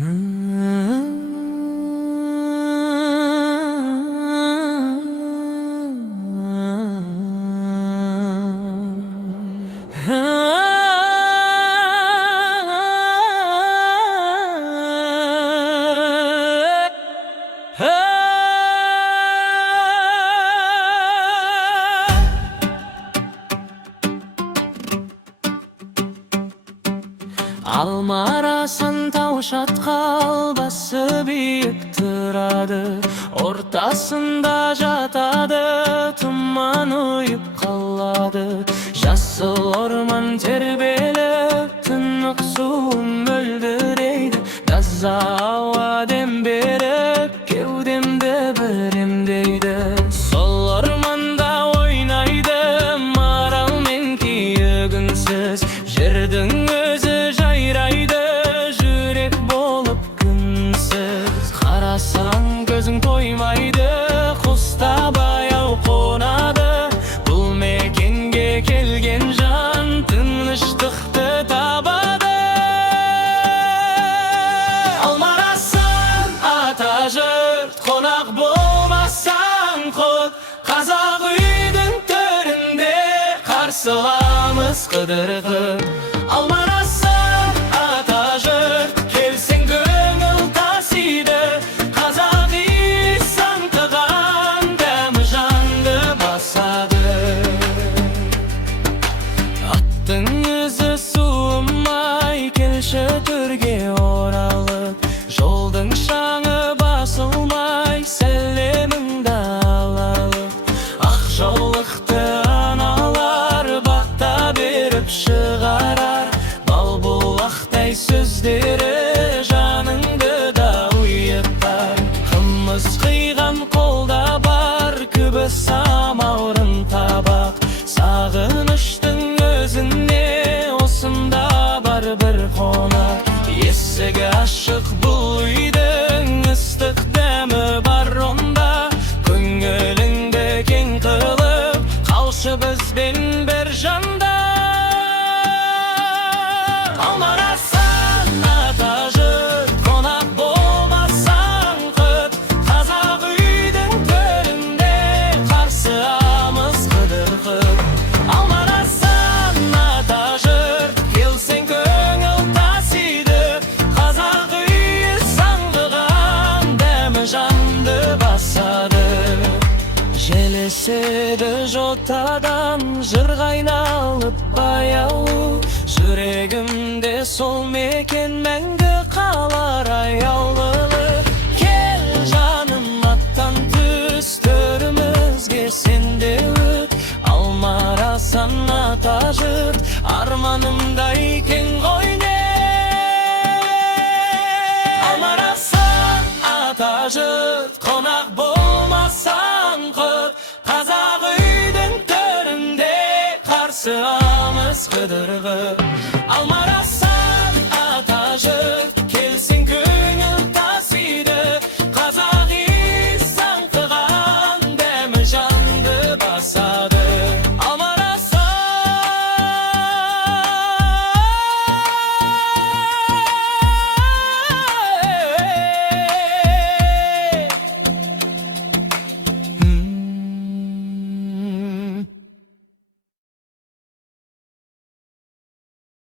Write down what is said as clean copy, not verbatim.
Alma arasan tavşatkal bası büyük tırады, ortasında jatadı, tuman uyup kalады. Жасыл orman terбелip, tınık suun mөлдірейді, таза ауа dem berip, кеудемді бір емдейді. Сол орманда ойнайды марал мен күйігінсіз, жердің өзі жайрайды, жүрек болып күнсіз. Қарасаң көзің тоймайды, құста баяу қонады. Бұл мекенге келген жан тыныштықты табады. Алмарасан ата жұрт, қонақ болмасаң құт, қазақ үйдің төрінде қарсыламыз қыдырғы. Алмарасан ата жұрт, келсең көңіл тасиды, қазақ үй саңтыған дәмі жанды басады. Аттың өзі суымай, келші төрге оралып, жолдың шаңы басылмай, сәлеміңді алалық. Ақ жаулықты аналар бақта беріп шығарар, балбұлақтай сөздері жаныңды да ұйықтар. Қымыз қиған қолда бар, күбі самаурын табақ. Сағыныштың өзіне осында бар бір қонақ. Есігі ашық бұл үйдің, ыстық дәмі бар онда. Көңіліңді кең қылып, қалшы бізбен бір жанда. Алмарасан ата жұрт, қонақ болмасаң құт, қазақ үйдің төрінде қарсыламыз қыдырғып. Алмарасан ата жұрт, келсең көңіл тасиды, қазақ үйі саңғыған дәмі жанды басады. Желеседі жотадан жыр қайналып баяу, жүрегімде сол мекен мәңгі қалар аяулы. Кел жаным аттан түс, төрімізге сенде өт. Алмарасан ата жұрт, арманымдай кең ғой не. Алмарасан ата жұрт, қонақ болмасаң құт, қазақ үйдің төрінде қарсыламыз қыдырғы.